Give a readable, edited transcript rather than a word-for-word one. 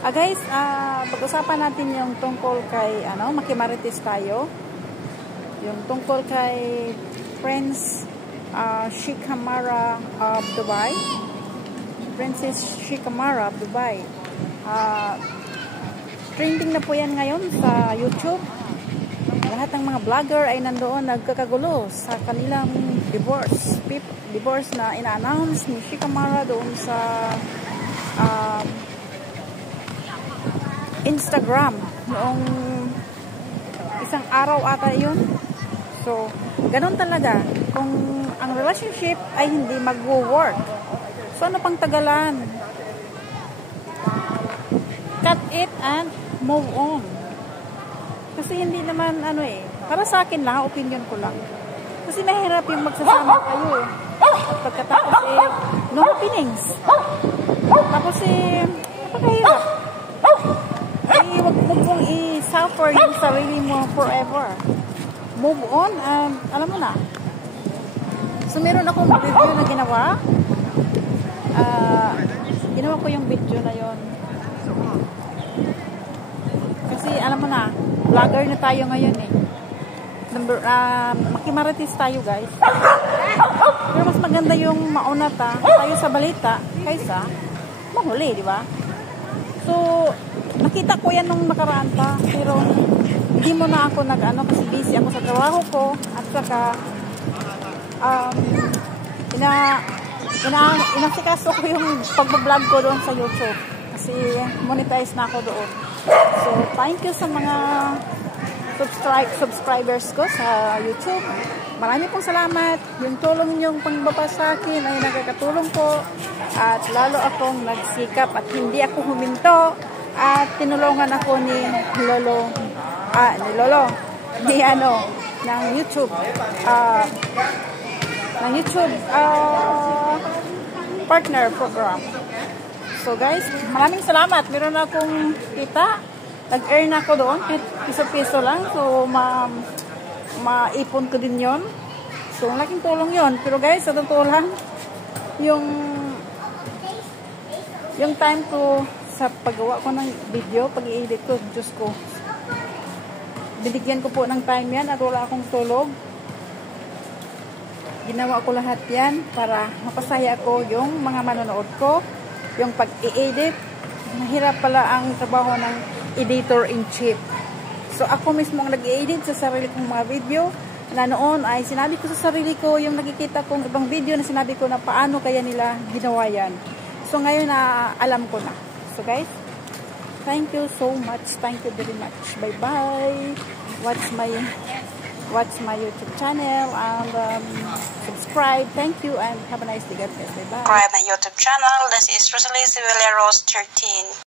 Guys, pag-usapan natin yung tungkol kay, makimarites tayo. Yung tungkol kay Prince Sheikh Hamada of Dubai. Princess Sheikh Hamada of Dubai. Trending na po yan ngayon sa YouTube. Lahat ng mga vlogger ay nandoon nagkakagulo sa kanilang divorce na ina-announce ni Sheikh Hamada doon sa Instagram noong isang araw ata yun. So, ganun talaga. Kung ang relationship ay hindi mag-work, so ano pang tagalan? Cut it and move on. Kasi hindi naman para sa akin lang, opinion ko lang. Kasi mahirap yung magsasama kayo at pagkatapos no feelings. Tapos napakahirap. Huwag mong i-suffer yung sarili mo forever. Move on and alam mo na. So meron akong video na ginawa. Ginawa ko yung video na yon. Kasi alam mo na, vlogger na tayo ngayon makimarites tayo guys. Pero mas maganda yung mauna tayo sa balita kaysa mahuli, di ba? So, nakita ko yan nung nakaraan pa, pero hindi mo na ako kasi busy ako sa trabaho ko at saka inasikaso ko yung pag-vlog ko doon sa YouTube kasi monetize na ako doon. So, thank you sa mga subscribers ko sa YouTube. Marami pong salamat. Yung tulong niyong pangbaba sa akin ay nakakatulong po. At lalo akong nagsikap at hindi ako huminto. At tinulungan ako ni Lolo ng YouTube. Partner program. So guys, maraming salamat. Meron akong kita. Nag-earn ako doon, piso-piso lang. So, maipon ko din yon. So, laking tulong yon. Pero guys, sa totoo lang, yung time ko sa paggawa ko ng video, pag-i-edit ko, Diyos ko, binigyan ko po ng time yan at wala akong tulog. Ginawa ko lahat yan para mapasaya ko yung mga manonood ko, yung pag-i-edit. Mahirap pala ang trabaho ng editor-in-chief. So, ako mismo ang nag-i-edit sa sarili kong mga video na noon ay sinabi ko sa sarili ko yung nakikita kong ibang video na sinabi ko na paano kaya nila ginawa yan. So, ngayon na alam ko na. So, guys, thank you so much. Thank you very much. Bye-bye. Watch my YouTube channel and subscribe. Thank you and have a nice day. God bless. Bye-bye. Subscribe my YouTube channel. This is Rosalie Sevilla Rose 13.